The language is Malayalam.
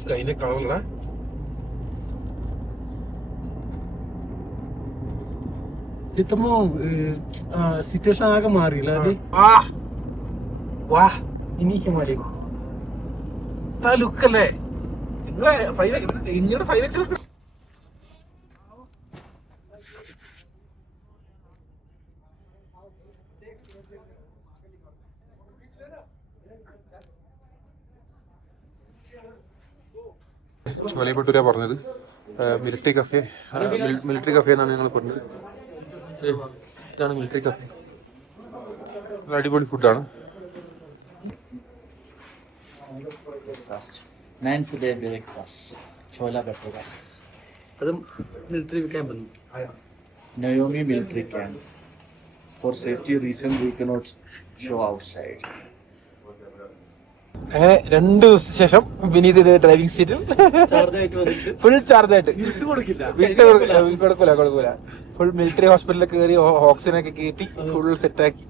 സ്കൈനെ കളറ ഇത്തമ്മോ സിറ്റുവേഷൻ ആകെ മാറിയില്ല അത് വാ എനിക്ക് മാറി ലുക്കല്ലേ നിങ്ങളെ ഇങ്ങോട്ട് 5X മലയപ്പട്ടൂരാ പറഞ്ഞത്. മിലിറ്ററി കഫേ എന്നാണ് ഞങ്ങൾ പറഞ്ഞത്. ഇതാണ് മിലിറ്ററി കഫേ. അടിപൊളി ഫുഡാണ്. 9 today breakfast. Chola bhatura. അത് military camp Naomi military camp. For safety reason we cannot show outside. അങ്ങനെ 2 ദിവസത്തിന് ശേഷം വിനീത് ഡ്രൈവിംഗ് സീറ്റിൽ ഫുൾ ചാർജ് ആയിട്ട് കൊടുക്കൂല ഫുൾ മിലിറ്ററി ഹോസ്പിറ്റലിൽ കയറി ഓക്സിജനൊക്കെ കയറ്റി ഫുൾ സെറ്റാക്കി